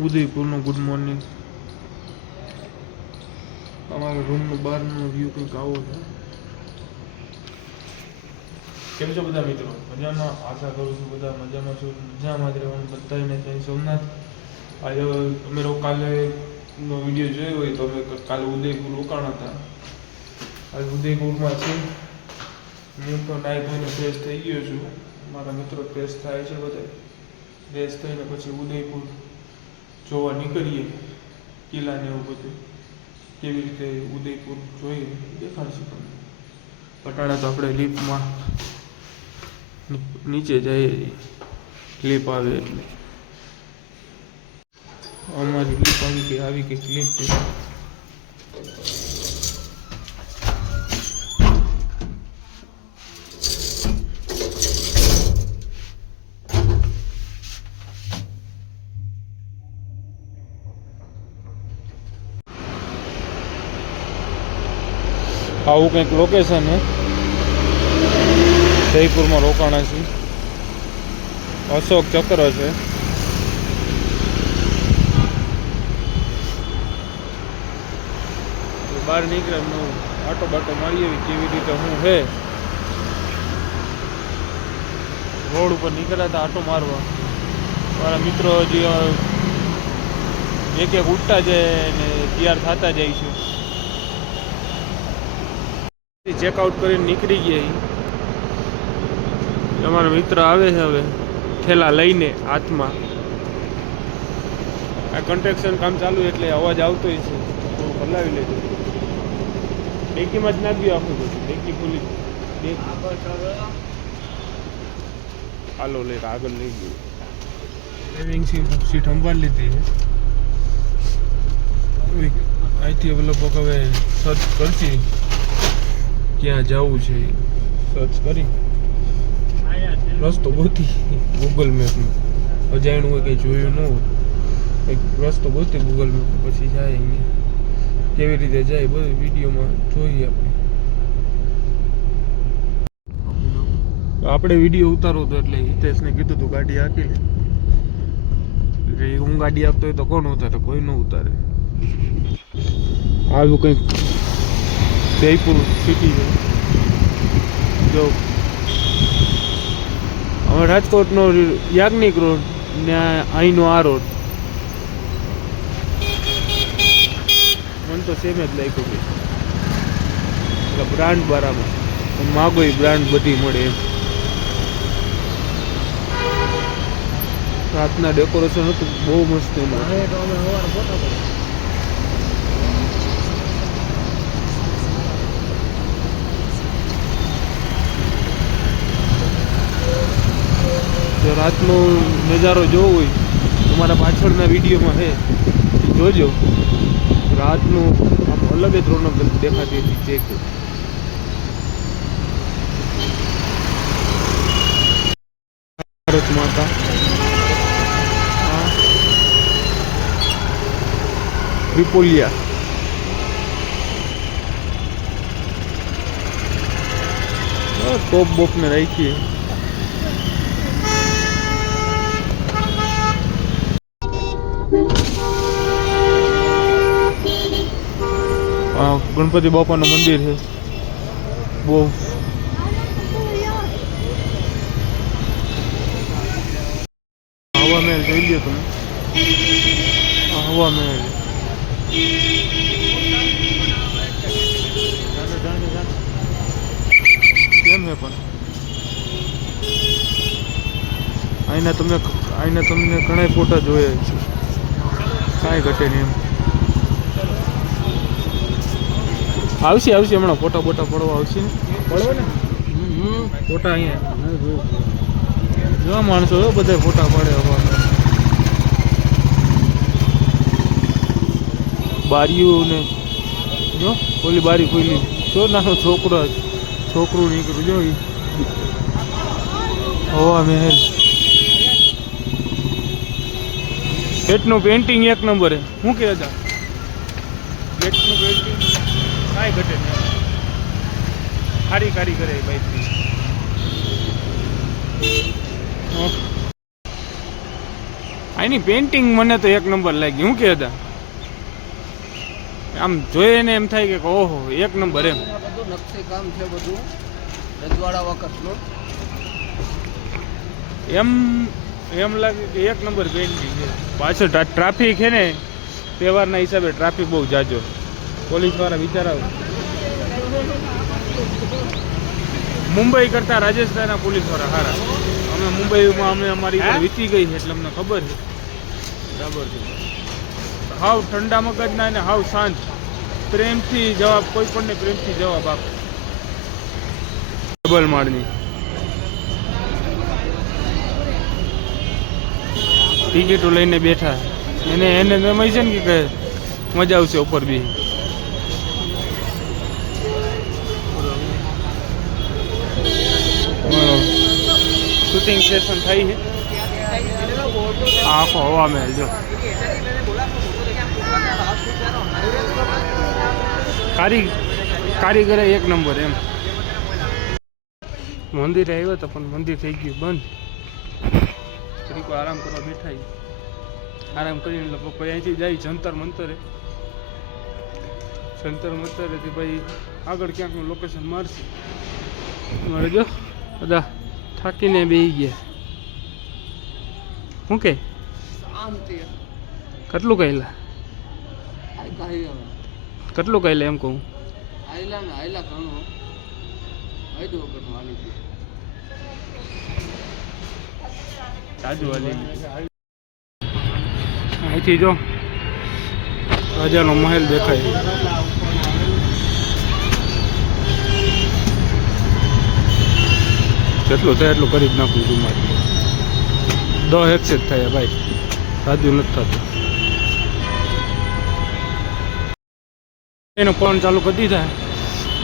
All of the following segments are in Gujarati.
ઉદયપુરનું ગુડ મોર્નિંગ. અમારા રૂમનો બહારનો વ્યૂ કંઈક આવો છે. કેમ છો બધા મિત્રો? મજામાં? આશા કરું છું બધા મજામાં છો. મજામાં જ રહેવાનું બધાને જય સોમનાથ. આજે અમે કાલેનો વિડીયો જોયો હોય તો અમે કાલે ઉદયપુર રોકાણા હતા. આજે ઉદયપુરમાં છે. હું તો નાઈ ધોઈને ફ્રેશ થઈ ગયો છું. મારા મિત્રો ફ્રેશ થાય છે બધા. ફ્રેશ થઈને પછી ઉદયપુર જોવા નીકળીએ. કિલ્લાને એવું બધું કેવી રીતે ઉદયપુર જોઈએ દેખાડશે તમને. પટાણા તો આપણે લિફ્ટમાં નીચે જઈએ, લિફ્ટ આવે એટલે અમારી લિફ્ટ આવી કંઈક લિફ્ટ છે. આવું કંઈક લોકેશન છે. જયપુરમાં રોકાણા છે. અશોક ચક્ર છે. બહાર નીકળે આટો બાટો મારી આવી કેવી રીતે હું હે. રોડ ઉપર નીકળ્યા હતા આટો મારવા. મારા મિત્રો હજી એક ઉઠતા જાય ને તૈયાર થતા જાય છે. ચેકઆઉટ કરીને નીકળી ગયા. અમારો મિત્ર આવે છે હવે થેલા લઈને હાથમાં. આ કન્સ્ટ્રક્શન કામ ચાલુ એટલે અવાજ આવતો છે. થોડું હલાવી લેજો. ડેકીમાં જ નાખ્યું આખું બધું. ડેકી ખુલી હાલો લે આગળ લઈ ગયું. ડ્રાઇવિંગ સીટ સંભાળી લીધી છે. અહીંથી લગભગ હવે સર્ચ કરશી ક્યાં જવું છે. સર્ચ કરી રસ્તો ગોતી ગૂગલ મેપમાં. અજાણ્યું હોય કંઈ જોયું ન હોય કંઈક રસ્તો ગોતી ગૂગલ મેપ પછી જાય. અહીંયા કેવી રીતે જાય બધું વિડીયોમાં જોઈએ આપણે વિડીયો ઉતારો હતો એટલે હિતેશને કીધું હતું ગાડી હાકી લે. હું ગાડી આપતો હોય તો કોણ ઉતારે? કોઈ ન ઉતારે. આવું કંઈક જયપુર સિટી છે. જો હવે રાજકોટનો યાજ્ઞિક રોડ ને અહીંનો આ રોડ મને તો સેમ જ લાગ્યું કે એટલે બ્રાન્ડ બરાબર માગો એ બ્રાન્ડ બધી મળે એમ. રાતના ડેકોરેશન હતું બહુ મસ્ત એમાં. જો રાતનો નજારો જોવો હોય તો મારા પાછળના વિડીયોમાં છે જોજો. રાતનું આમ અલગ જ રોનક દેખાતી હતી. ચેક ભારત માતા ત્રિપોલિયા ટોપ બોપ ને રાખીએ. ગણપતિ બાપાનું મંદિર છે. બહુ હવા મહેલ જોઈ લ્યો તમે. હવા મહેલ કેમ છે પણ અહીંના તમને ઘણા ફોટા જોયા છે. કાંઈ ઘટે નહીં એમ. આવશે હમણાં ફોટા બોટા પડવા આવશે ને. પડવો ને ફોટા અહીંયા જોવા માણસો બધા ફોટા પડે. બારીઓ ને જો ઓલી બારી ખોલી જો નાનો છોકરું નીકળ્યું જો. હવા મહેલ ગેટનું પેન્ટિંગ એક નંબર હે. શું કહે હતા ગેટનું પેન્ટિંગ કાંઈ ઘટે નહીં. સારી કરે બાઈક. આની પેઇન્ટિંગ મને તો એક નંબર લાગી. શું કે હતા આમ જોઈએ ને એમ થાય કે ઓહો એક નંબર એમ. બધું નકશી કામ છે, બધું રજવાડા વખતનું. એમ લાગે કે એક નંબર પેઇન્ટિંગ છે. પાછળ ટ્રાફિક છે ને તહેવારના હિસાબે ટ્રાફિક બહુ જાજો. પોલીસવાળા વિચારા મુંબઈ કરતાં રાજસ્થાનના પોલીસવાળા સારા. અમે મુંબઈમાં અમારી વીતી ગઈ છે એટલે અમને ખબર છે બરાબર છે. હાવ ઠંડા મગજના ને હાવ શાંત, પ્રેમથી જવાબ, કોઈ પણને પ્રેમથી જવાબ આપે. ડબલ માળની ટિકિટો લઈને બેઠા. એને નમાઈ છે ને કે મજા આવશે ઉપર બી. શૂટિંગ સેશન થાય છે. આખો હવા મહેલ જો કારીગરે એક નંબર એમ. મંદિરે આવ્યો હતો પણ મંદિર થઈ ગયું બંધ. તરીકો આરામ કરવા બેઠા. આરામ કરીને લોકો અહીંથી જાય જંતર મંતરે. જંતર મંતરેથી ભાઈ આગળ ક્યાંકનું લોકેશન મારશે. મારે જો બધા થાકીને બેસી ગયા. શું કે કેટલું કહેલા એમ કહું. અહીંથી જો રાજાનો મહેલ દેખાય. જેટલું થાય એટલું કરી જ નાખું છું મારે. 10 એક્સેસ થાય ભાઈ, સાદું નથી થતું. એનો ફોન ચાલુ કરી દીધા.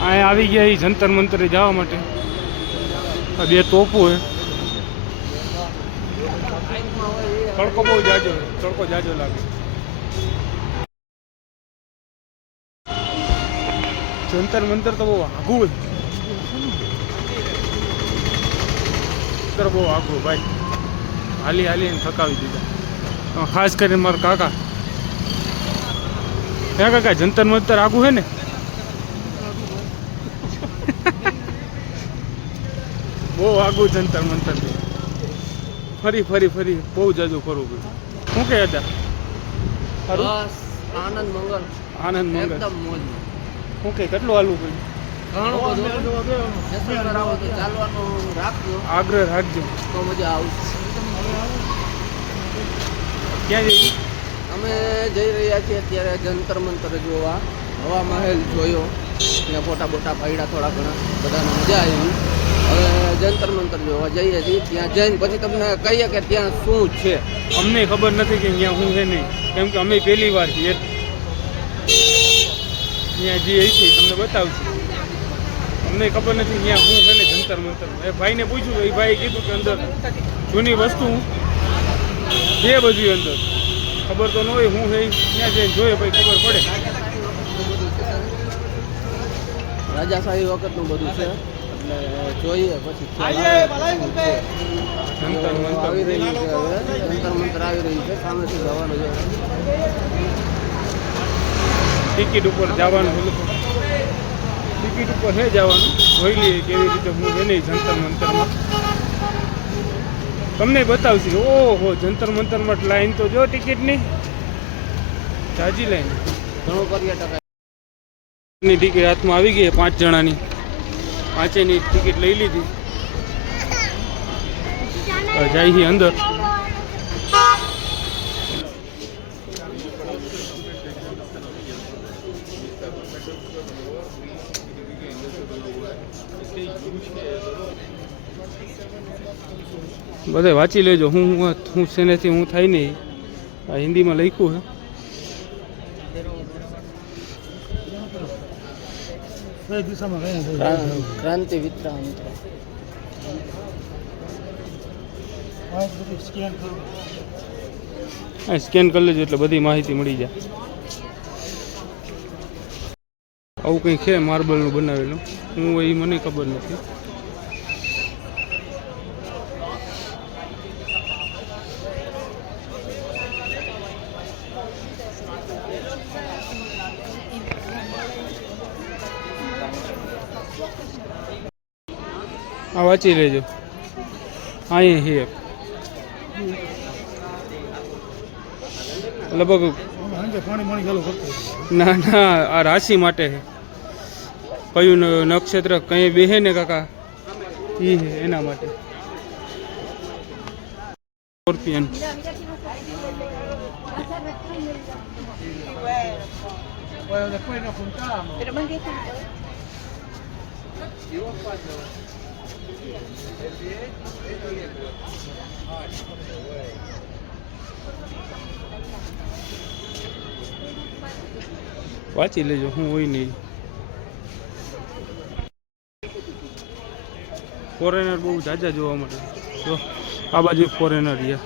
અહીંયા આવી ગયા એ જંતર મંતરે જવા માટે. આ 2 તોપો હે. તડકો બહુ જાજો, તડકો જાજો લાગે. જંતર મંતર તો બહુ આઘું છે. બહુ આઘું ભાઈ. હાલીને થકાવી દીધા. ખાસ કરીને મારા કાકા. ક્યાં કાકા જંતર મંતર આઘું છે ને. બહુ આઘું જંતર મંતર. ફરી બહુ જાજુ ફરવું પડ્યું. શું કહે હતા? આનંદ મંગલ એકદમ મોજ. શું કે કેટલું હાલવું પડ્યું? ચાલવાનું રાખજો, આગ્રહ રાખજો તો મજા આવશે. ક્યાં જઈએ? અમે જઈ રહ્યા છીએ અત્યારે જંતર મંતર જોવા. હવા મહેલ જોયો, ત્યાં ફોટા બોટા પાડ્યા થોડા ઘણા, બધાને મજા આવી. હવે જંતર મંતર જોવા જઈએ છીએ. ત્યાં જઈને પછી તમને કહીએ કે ત્યાં શું છે. અમને ખબર નથી કે ત્યાં શું છે નહીં, કેમ કે અમે પહેલી વાર છીએ. ત્યાં જે છે તમને બતાવશું. અમને ખબર નથી ત્યાં શું છે ને જંતર મંતર. એ ભાઈને પૂછ્યું, એ ભાઈએ કીધું કે અંદર જૂની વસ્તુ છે બધી અંદર. ખબર તો ન હોય શું છે, ત્યાં જઈને જોઈએ ભાઈ ખબર પડે. રાજાશાહી વખતનું બધું છે એટલે જોઈએ પછી. જંતર મંતર આવી રહ્યું છે. હવે જંતર મંતર આવી રહ્યું છે, સામેથી જવાનું છે. ટિકિટ ઉપર જવાનું છે. ટિકિટ ઉપર છે જવાનું. જોઈ લઈએ કેવી રીતે હું છે નહીં જંતર મંતરમાં. તમને બતાવશે. ઓહો જંતર મંતરમાં લાઈન તો જો ટિકિટની જાજી લાઈન. ઘણું પર્યટક ની ટિકિટ હાથમાં આવી ગઈ 5 જણાની. 5ની ટિકિટ લઈ લીધી. જાય છે અંદર. બધે વાંચી લેજો હું શેનેથી હું થાય નહીં. આ હિન્દીમાં લખ્યું છે. ક્રાંતિ વિતરાંત. સ્કેન કરી લેજો એટલે બધી માહિતી મળી જાય. આવું કંઈક છે માર્બલનું બનાવેલું. હું એ મને ખબર નથી. આ વાંચી લેજો. અહીં હે લગભગ ના ના આ રાશિ માટે છે. કયું નક્ષત્ર કઈ બેહે ને કાકા એ હે એના માટે. સ્કોર્પિયન વાંચી લેજો હું હોય નહીં. ફોરેનર બહુ ઝાઝા જોવા મળે. જો આ બાજુ ફોરેનર રહ્યા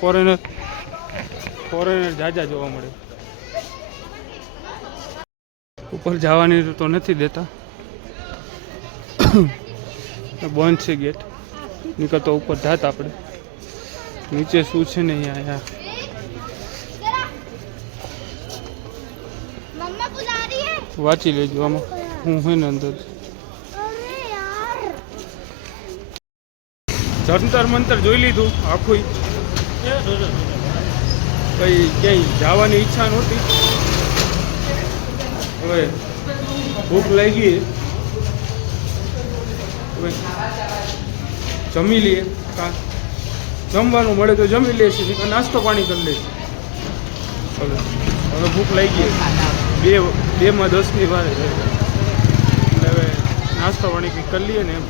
ફોરેનર ઝાઝા જોવા મળે. ઉપર જવાની તો નથી દેતા, બંધ છે ગેટ. નીકળતો ઉપર જાત આપણે. નીચે શું છે ને અહીંયા વાંચી લેજો. આમાં હું હોય ને અંદર જંતર મંતર જોઈ લીધું આખું. કઈ ક્યાંય જવાની ઈચ્છા નહોતી. હવે ભૂખ લાગી, હવે જમી લઈએ. જમવાનું મળે તો જમી લઈશું, નાસ્તો પાણી કરી લઈશું. હવે ભૂખ લાગી, 2:10 એટલે હવે નાસ્તો પાણી કંઈક કરી લઈએ ને એમ.